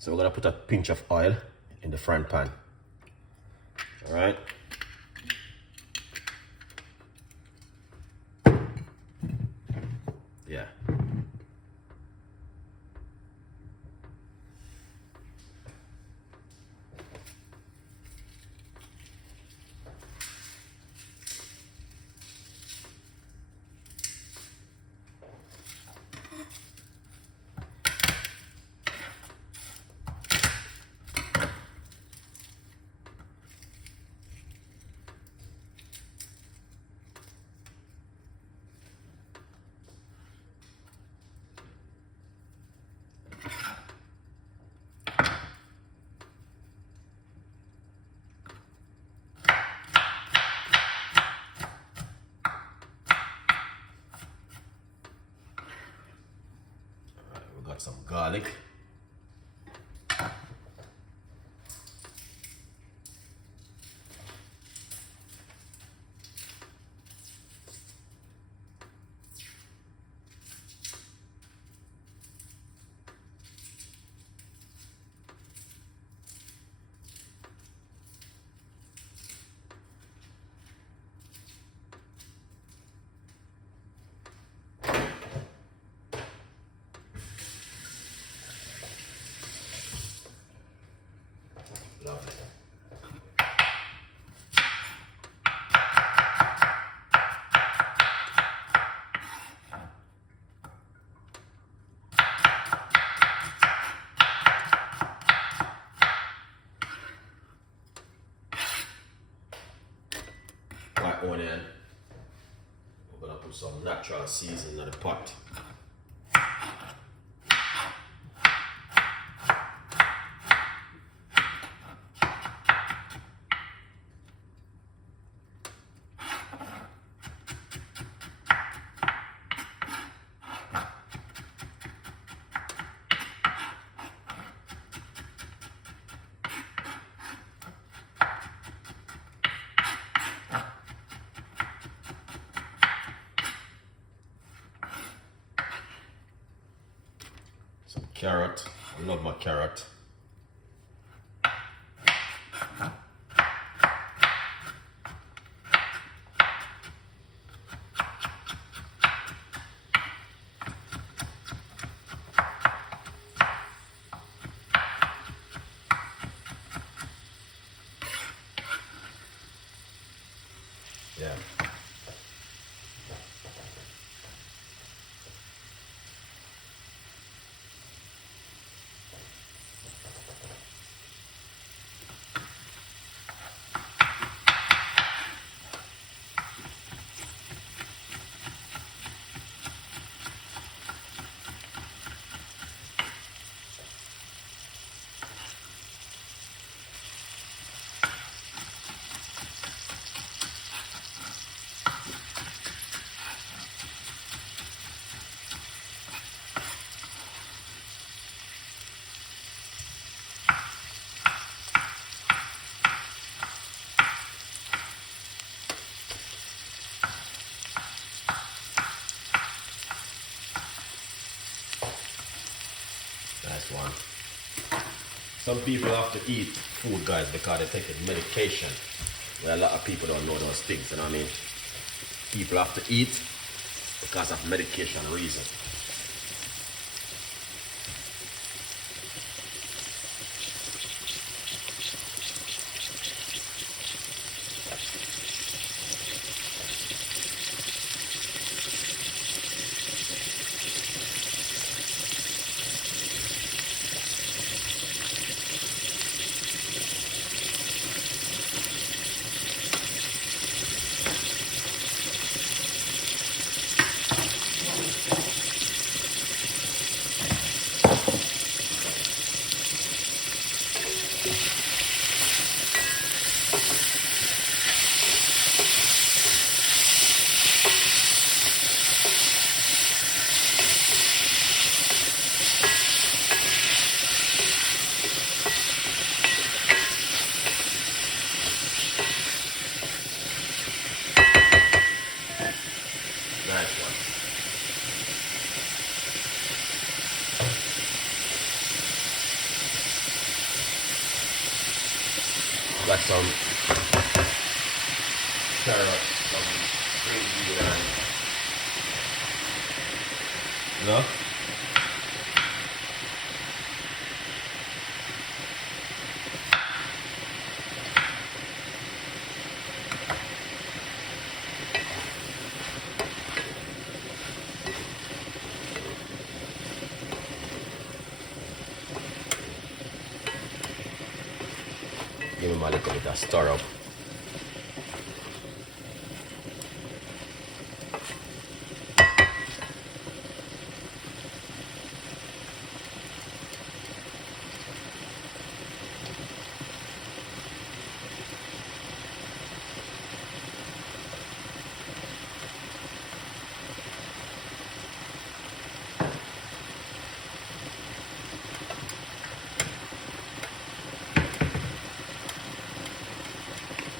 So we're gonna put a pinch of oil in the frying pan. All right. Yeah. We got some garlic. Lovely. White onion. We're gonna put some natural seasoning in the pot. Some carrot. I love my carrot. Yeah. Nice one. Some people have to eat food, guys, because they're taking medication. Well, a lot of people don't know those things, you know what I mean? People have to eat because of medication reason. Got some carrots, some green beans, you know? Give him a little bit of stir up.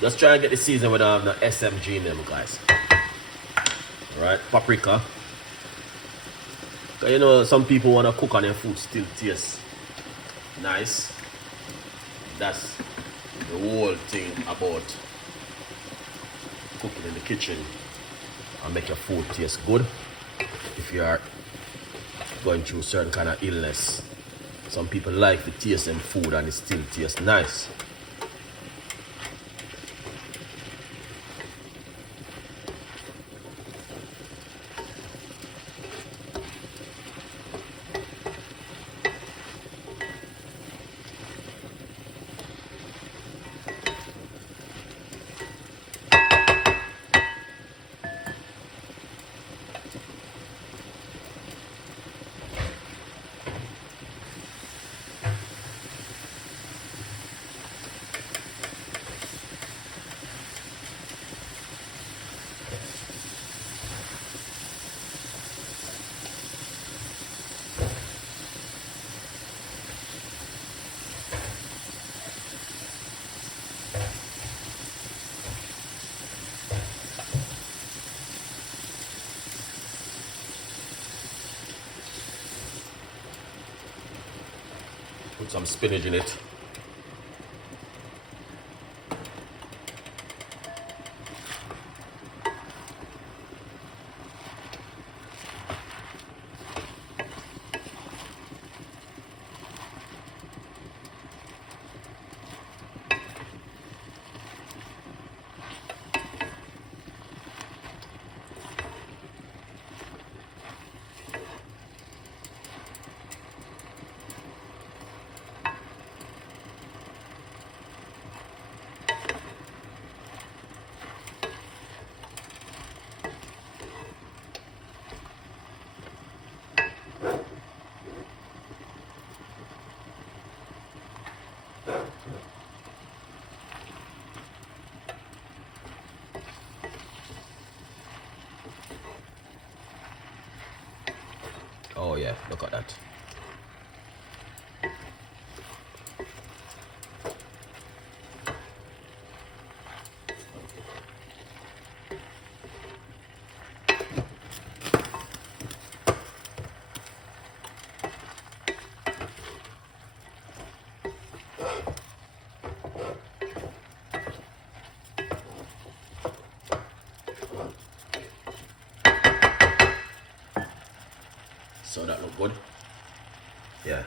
Just try and get the season with the SMG in them, guys. Alright, paprika. Cause you know, some people want to cook on their food still taste nice. That's the whole thing about cooking in the kitchen and make your food taste good. If you are going through certain kind of illness, some people like to taste them food and it still tastes nice. Put some spinach in it. Oh yeah, look at that. So that look good. Yeah.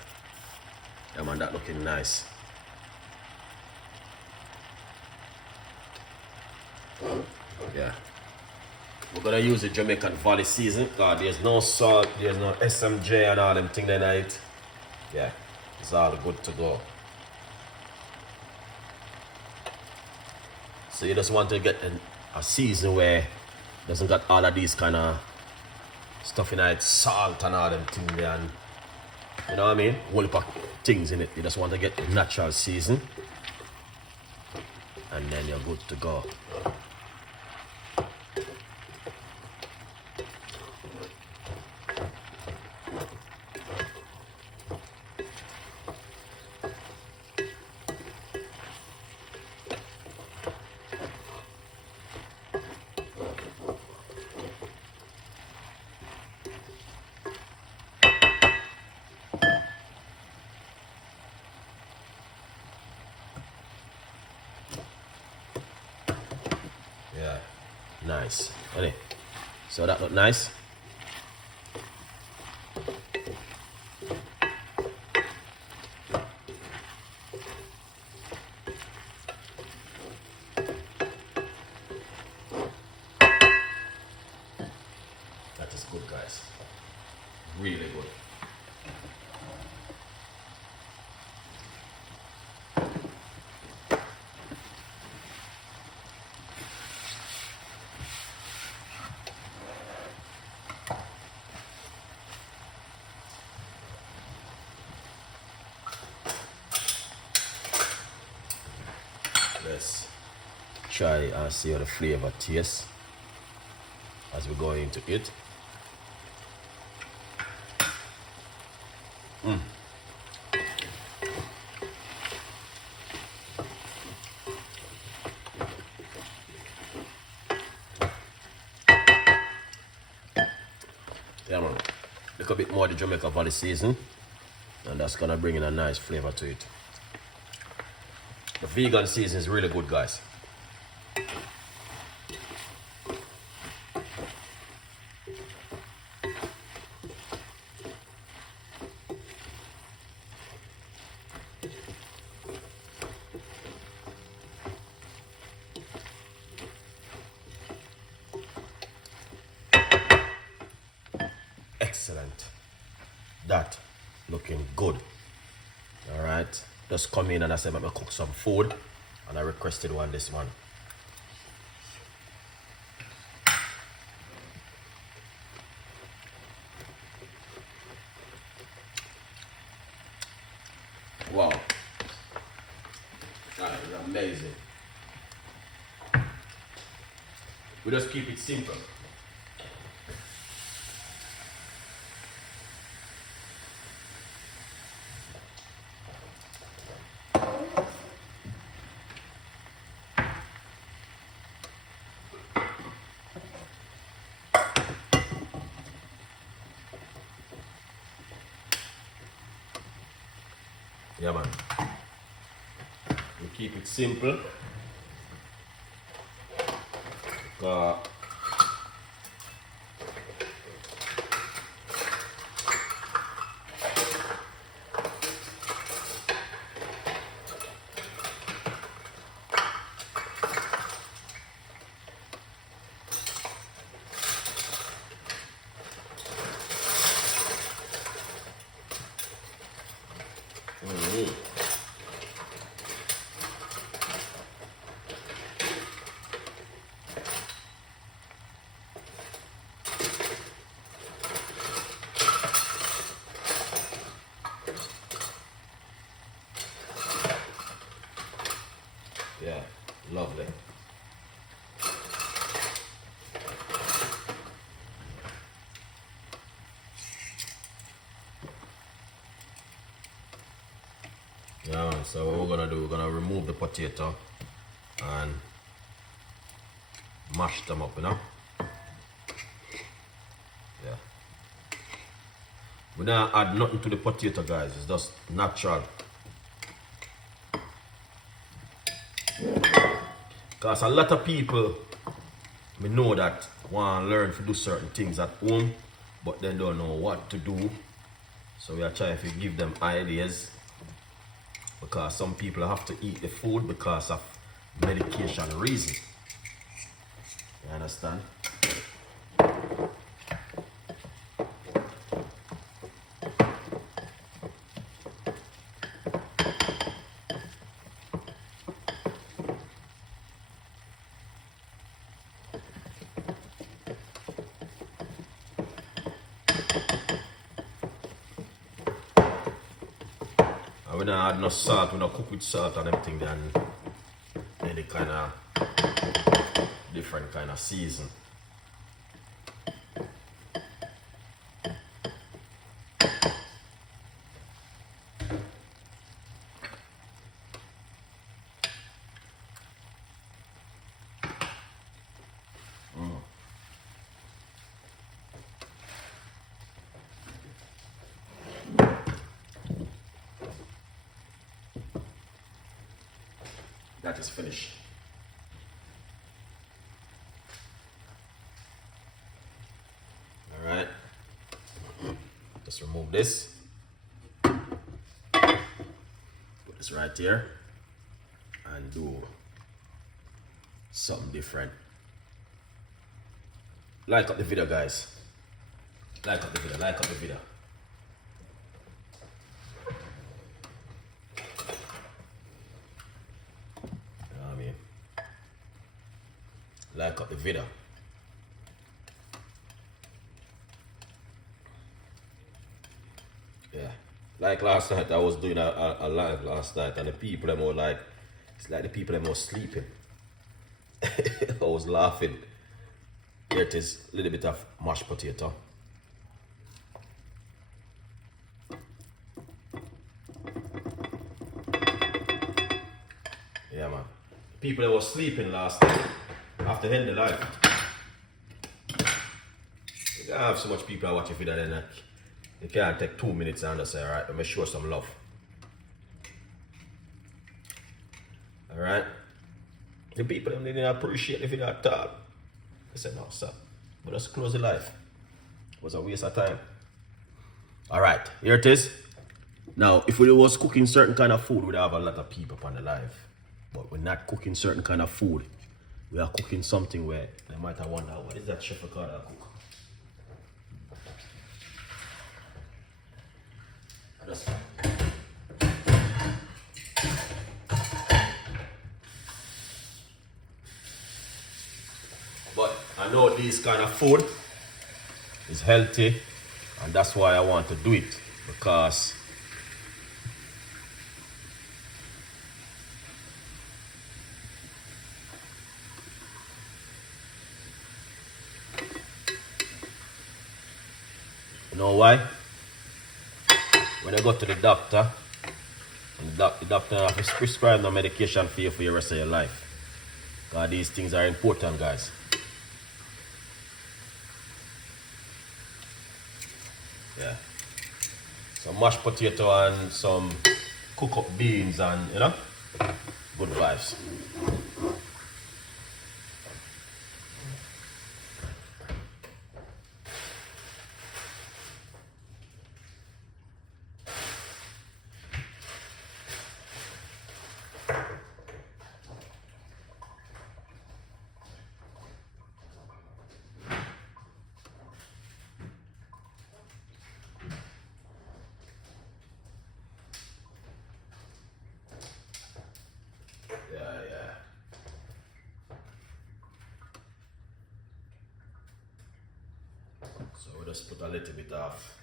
Yeah man, that looking nice. Yeah. We're gonna use the Jamaican Valley season because there's no salt, there's no SMJ and all them things in it. Yeah, it's all good to go. So you just want to get a season where it doesn't got all of these kind of stuff in it, salt and all them things there, and you know what I mean? Whole heap of things in it. You just want to get the natural season and then you're good to go. nice. Ready? So that look nice. That is good, guys. Really good. Let's try and see how the flavor tastes as we go into it. Yeah, man. A little bit more of the Jamaica Valley season, and that's gonna bring in a nice flavor to it. The vegan season is really good, guys. Excellent. That looking good. All right. Just come in and I said, let me cook some food, and I requested this one. Wow. That is amazing. We just keep it simple. Yeah, man. We keep it simple. Yeah, lovely. Yeah, man, so what we're gonna do, we're gonna remove the potato and mash them up, you know? Yeah. We don't add nothing to the potato, guys. It's just natural. Because a lot of people, we know that want to learn to do certain things at home, but they don't know what to do. So we are trying to give them ideas. Because some people have to eat the food because of medication reason. You understand? And we don't add no salt, we don't cook with salt and everything, then any kind of different kind of season. That is finished. Just remove this. Put this right here and do something different. Like up the video, guys. Like up the video, like up the video. You know what I mean? Like up the video. Yeah. Like last night, I was doing a live last night, and the people them were like, it's like the people them were sleeping. I was laughing. Here it is, a little bit of mashed potato. Yeah, man. People that were sleeping last night after the end of the live. You can't have so much people that watch a video, then you can't take 2 minutes and just say, alright, let me show some love. Alright? The people that didn't appreciate the video at all. I said, no, sir. But just close the live. It was a waste of time. Alright, here it is. Now, if we was cooking certain kind of food, we'd have a lot of people on the live. But we're not cooking certain kind of food. We are cooking something where they might have wondered, what is that Chef Ricardo cook? Just but I know this kind of food is healthy, and that's why I want to do it, because you know why? When I go to the doctor, and the doctor has to prescribe no medication for you for the rest of your life. Because these things are important, guys. Yeah. Some mashed potato and some cook up beans and, you know, good vibes. So we'll just put a little bit of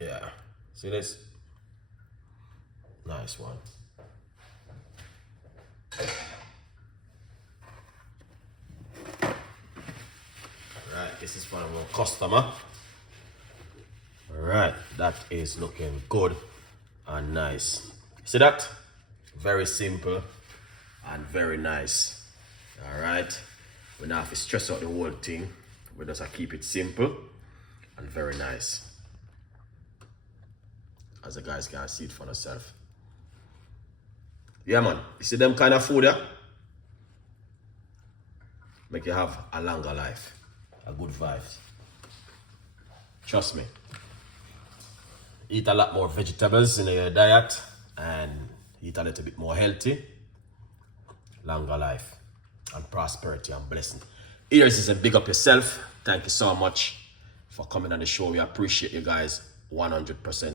yeah. See this? Nice one. Alright, this is for our customer. Alright, that is looking good and nice. See that? Very simple and very nice. Alright, we don't have to stress out the whole thing. We just have to keep it simple and very nice. As the guys can see it for themselves. Yeah, man. You see them kind of food, yeah? Make you have a longer life. A good vibes. Trust me. Eat a lot more vegetables in your diet and eat a little bit more healthy. Longer life and prosperity and blessing. Ears is a big up yourself. Thank you so much for coming on the show. We appreciate you guys 100%.